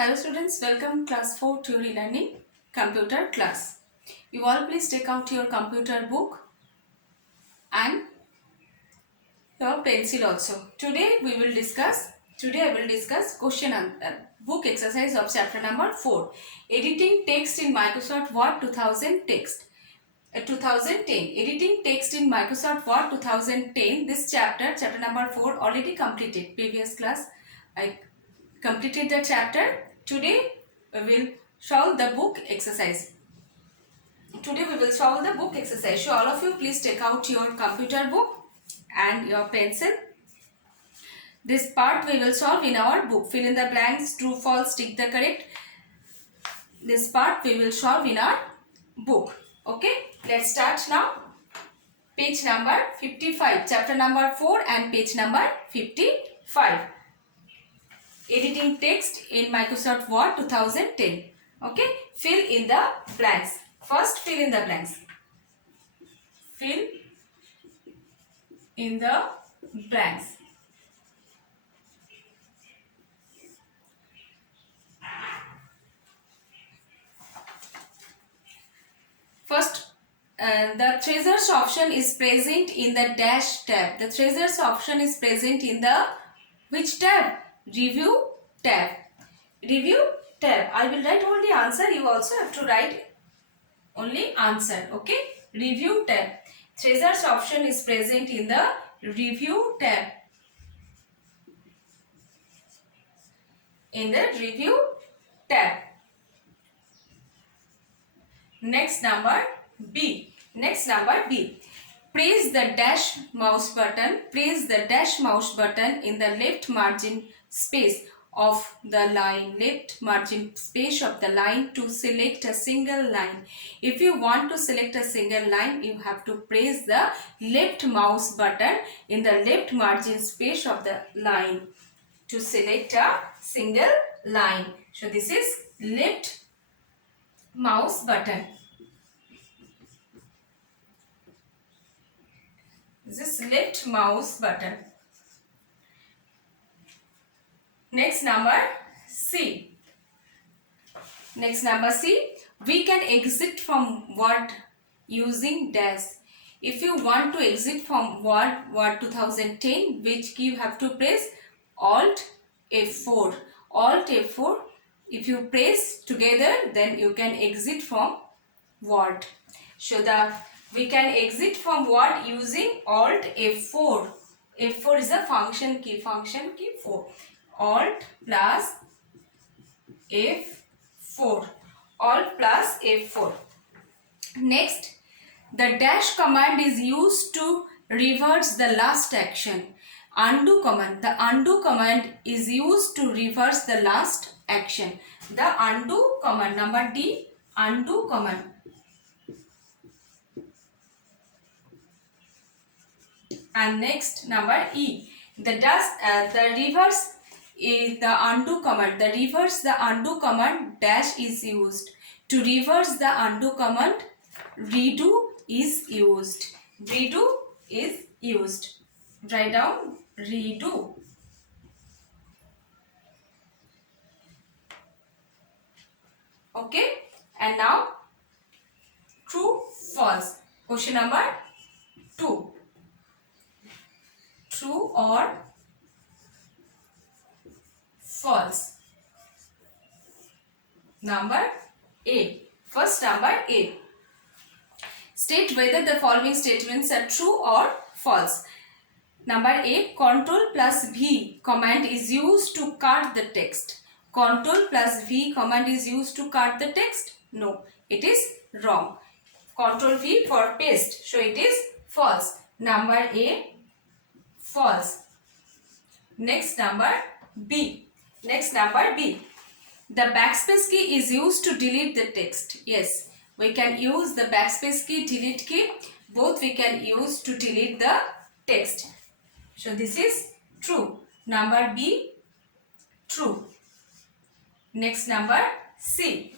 Hello students, welcome class 4 theory learning computer class. You all please take out your computer book and your pencil also. Today I will discuss question and book exercise of chapter number 4. Editing text in Microsoft Word 2010. Editing text in Microsoft Word 2010. This chapter number 4 already completed. Previous class I completed the chapter. Today we will solve the book exercise. So all of you please take out your computer book and your pencil. This part we will solve in our book. Fill in the blanks, true, false, tick the correct. This part we will solve in our book. Okay, let's start now. Page number 55, chapter number 4 and page number 55. Editing text in Microsoft Word 2010. Okay, fill in the blanks. First, fill in the blanks. Fill in the blanks. First, the treasures option is present in the dash tab. The treasures option is present in the which tab? Review tab. Review tab. I will write only answer. You also have to write only answer. Okay. Review tab. Treasures option is present in the review tab. In the review tab. Next number B. Next number B. Press the dash mouse button. Press the dash mouse button in the left margin space of the line. Left margin space of the line to select a single line. If you want to select a single line, you have to press the left mouse button in the left margin space of the line to select a single line. So this is left mouse button. This is left mouse button. Next number C. Next number C. We can exit from Word using dash. If you want to exit from Word 2010, which key you have to press? Alt F4. Alt F4. If you press together, then you can exit from Word. So we can exit from Word using Alt F4. F4 is a function key. Function key 4. Alt plus F4. Alt plus F4. Next, the dash command is used to reverse the last action. Undo command. The undo command is used to reverse the last action. The undo command. Number D. Undo command. And next number E. The reverse is the undo command. The undo command dash is used. To reverse the undo command, redo is used. Redo is used. Write down redo. Okay. And now true, false. Question number 2. True or false? Number A. First number A. State whether the following statements are true or false. Number A. Ctrl plus V command is used to cut the text. Ctrl plus V command is used to cut the text. No, it is wrong. Ctrl V for paste. So it is false. Number A. False. Next number B. Next number B. The backspace key is used to delete the text. Yes, we can use the backspace key, delete key. Both we can use to delete the text. So this is true. Number B. True. Next number C.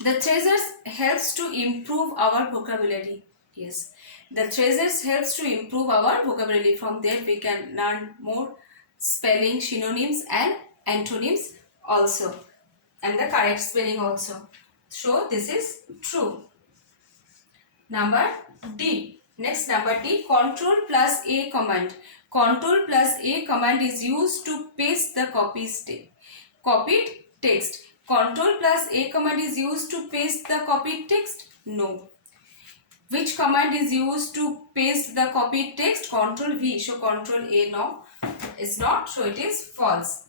The treasures helps to improve our vocabulary. Yes. The treasures helps to improve our vocabulary. From there we can learn more spelling, synonyms and antonyms also, and the correct spelling also. So this is true. Number D. Next, number D, Control plus A command. Control plus A command is used to paste the copied text. Control plus A command is used to paste the copied text? No. Which command is used to paste the copied text? Control V. So Control A no is not. So it is false.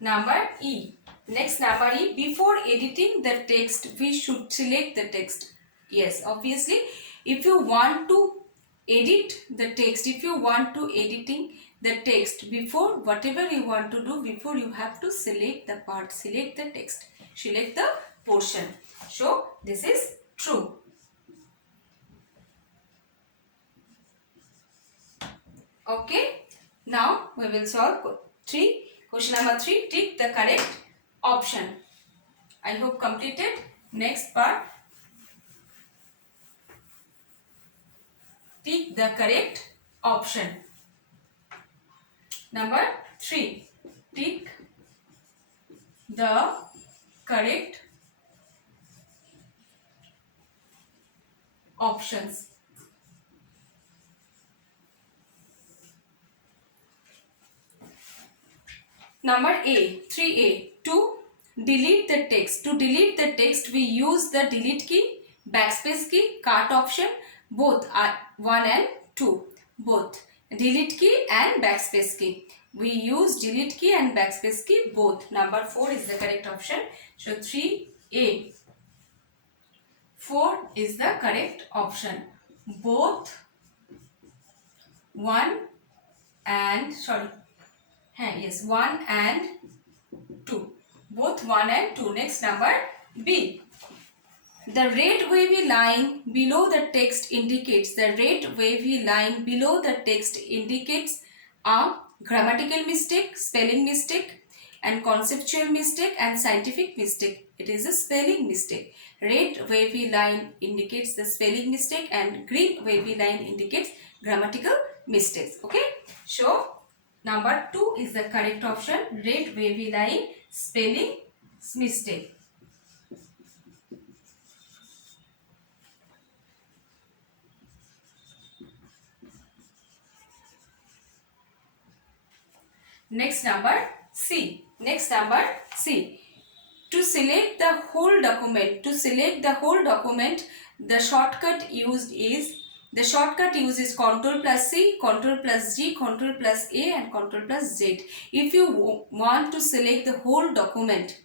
Number E. Next, number E. Before editing the text, we should select the text. Yes, obviously, if you want to edit the text, if you want to editing the text, before whatever you want to do, before you have to select the part, select the text, select the portion. So this is true. Okay, now we will solve 3. Question number 3, tick the correct option. I hope completed. Next part, tick the correct option. Number 3, tick the correct options. Number A, 3A, to delete the text. To delete the text, we use the delete key, backspace key, cut option. Both are 1 and 2. Both. Delete key and backspace key. We use delete key and backspace key both. Number 4 is the correct option. So 3A. 4 is the correct option. Both 1 and, yes, 1 and 2. Both 1 and 2. Next, number B. The red wavy line below the text indicates, the red wavy line below the text indicates a grammatical mistake, spelling mistake, and conceptual mistake and scientific mistake. It is a spelling mistake. Red wavy line indicates the spelling mistake and green wavy line indicates grammatical mistakes. Okay. So number 2 is the correct option. Red wavy line, spelling mistake. Next, number C. Next, number C. To select the whole document, the shortcut used is Ctrl plus C, Ctrl plus G, Ctrl plus A and Ctrl plus Z. If you want to select the whole document,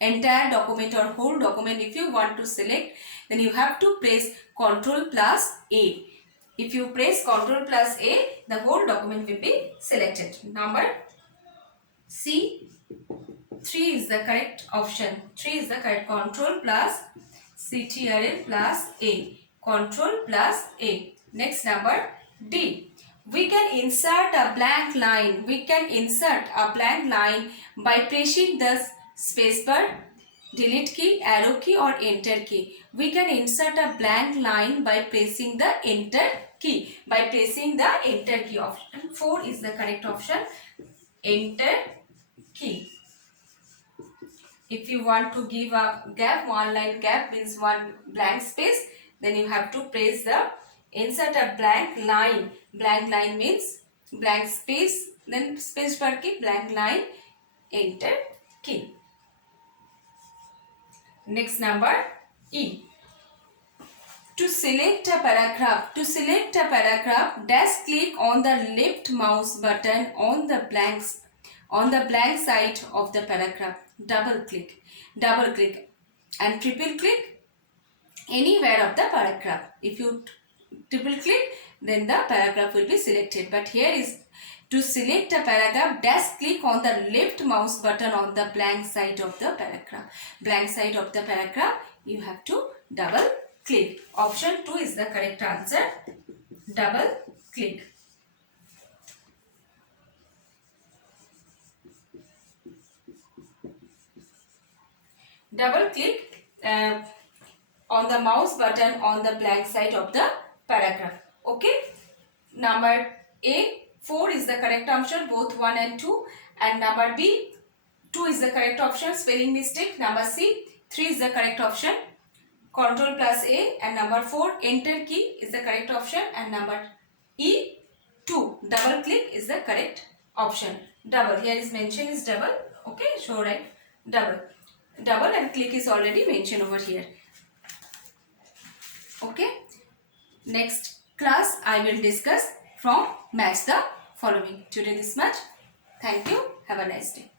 entire document or whole document, if you want to select, then you have to press Ctrl plus A. If you press Ctrl plus A, the whole document will be selected. Number C, 3 is the correct option. 3 is the correct. Control plus Ctrl plus A. Control plus A. Next, number D. We can insert a blank line. By pressing the spacebar, delete key, arrow key or enter key. We can insert a blank line by pressing the enter key. Option 4 is the correct option. Enter key. If you want to give a gap, one line gap means one blank space, then you have to press the insert a blank line. Blank line means blank space, then space bar key, blank line, enter key. Next, number E. To select a paragraph, dash click on the left mouse button on the blank side of the paragraph. Double click and triple click anywhere of the paragraph. If you triple click, then the paragraph will be selected. But here is to select a paragraph, dash click on the left mouse button on the blank side of the paragraph. You have to double click. Option 2 is the correct answer. Double click. Double click on the mouse button on the blank side of the paragraph. Okay. Number A, 4 is the correct option, both 1 and 2. And number B, 2 is the correct option. Spelling mistake. Number C, 3 is the correct option. Control plus A. And number 4, enter key is the correct option. And number E, 2, double click is the correct option. Double, here is mentioned is double. Okay, so right, double. Double and click is already mentioned over here. Okay, next class I will discuss from match the following. Today this much. Thank you. Have a nice day.